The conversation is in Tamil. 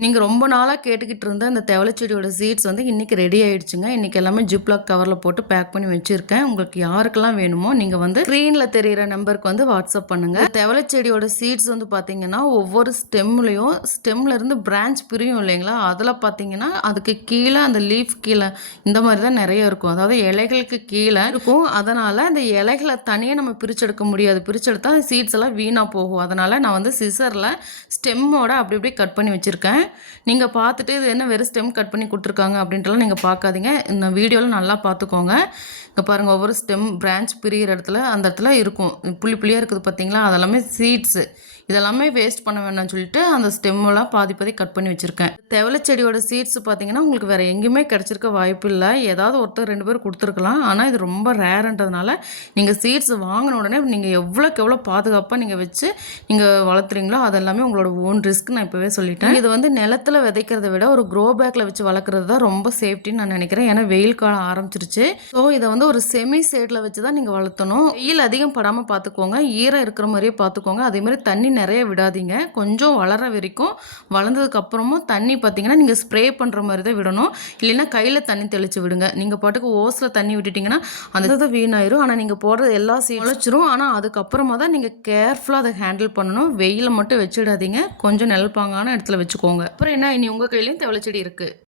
நீங்க ரொம்ப நாளா கேட்டுக்கிட்டு இருந்த அந்த தெவல செடியோட சீட்ஸ் வந்து இன்னைக்கு ரெடி ஆயிடுச்சுங்க. இன்னைக்கு எல்லாமே ஜிப்லாக் கவர்ல போட்டு பேக் பண்ணி வச்சிருக்கேன். உங்களுக்கு யாருக்கெல்லாம் வேணுமோ நீங்க வந்து ஸ்க்ரீன்ல தெரியிற நம்பருக்கு வந்து வாட்ஸ்அப் பண்ணுங்க. தெவல செடியோட சீட்ஸ் வந்து பார்த்தீங்கன்னா, ஒவ்வொரு ஸ்டெம்ல இருந்து பிரான்ச் பிரியும் இல்லைங்களா? அதில பார்த்தீங்கன்னா, அதுக்கு கீழ அந்த லீஃப் கீழ இந்த மாரி தான் நெறைய இருக்கும். அதாவது இலைகளுக்கு கீழ இருக்கும். அதனால அந்த இலைகள தனியா நம்ம பிரிச்செடுக்க முடியாது. பிரிச்செடுத்தா சீட்ஸ் எல்லாம் வீணா போகும். அதனால நான் வந்து சிசர்ல ஸ்டெம்மோட அப்படி அப்படியே கட் பண்ணி வச்சிருக்கேன். நீங்க பார்த்துட்டு இது என்ன வெறும் ஸ்டெம் கட் பண்ணி குடுத்துருக்காங்க அப்படின்ட்டுலாம் நீங்க பார்க்காதீங்க. இந்த வீடியோல நல்லா பார்த்துக்கோங்க. இங்க பாருங்க ஒவ்வொரு ஸ்டெம் பிரான்ச் பிரியிற இடத்துல அந்த இடத்துல இருக்கும். புள்ளி புள்ளியா இருக்குது பார்த்தீங்களா? அதெல்லாமே சீட்ஸு. இதெல்லாமே வேஸ்ட் பண்ண வேணாம்னு சொல்லிட்டு அந்த ஸ்டெம்மெல்லாம் பாதி பாதி கட் பண்ணி வச்சிருக்கேன். தெவல செடியோட சீட்ஸ் பார்த்தீங்கன்னா, உங்களுக்கு வேற எங்கேயுமே கிடைச்சிருக்க வாய்ப்பு இல்ல. ஏதாவது ஒருத்தர் 2 பேர் குடுத்துருக்கலாம். ஆனா இது ரொம்ப ரேர்ன்றதுனால, நீங்க சீட்ஸ் வாங்குன உடனே நீங்க எவ்வளோக்கு எவ்வளோ பாதுகாப்பா நீங்க வச்சு நீங்க வளர்த்துறீங்களோ, அது எல்லாமே உங்களோட ஓன் ரிஸ்க் நான் இப்பவே சொல்லிட்டேன். இது வந்து நிலத்துல விதைக்கிறத விட ஒரு க்ரோ பேக்ல வச்சு வளர்க்குறது தான் ரொம்ப சேஃப்டின்னு நான் நினைக்கிறேன். ஏன்னா வெயில் காலம் ஆரம்பிச்சிருச்சு. ஸோ இத வந்து ஒரு செமி ஷேட்ல வச்சு தான் நீங்க வளர்த்தணும். வெயில் அதிகம் படாம பார்த்துக்கோங்க. ஈரம் இருக்கிற மாரியே பார்த்துக்கோங்க. அதே மாரி தண்ணி நிறைய விடாதீங்க. கொஞ்சம் வளர வரைக்கும் வளர்ந்ததுக்கு அப்புறமும் தண்ணி பார்த்தீங்கன்னா, நீங்க ஸ்ப்ரே பண்ற மாரி தான் விடணும். இல்லைன்னா கையில தண்ணி தெளிச்சு விடுங்க. நீங்க பாட்டுக்கு ஓஸ்ல தண்ணி விட்டுட்டீங்கன்னா, அந்த இது வீணாயிரும். ஆனா நீங்க போடுற எல்லா முளைச்சிரும். ஆனா அதுக்கப்புறமா தான் நீங்க கேர்ஃபுல்லா அத ஹேண்டில் பண்ணணும். வெயில்ல மட்டும் வச்சிடாதீங்க. கொஞ்சம் நிழல் பாங்கான இடத்துல வச்சுக்கோங்க. அப்புறம் என்ன இனி உங்க கையிலயும் தெவல செடி இருக்கு.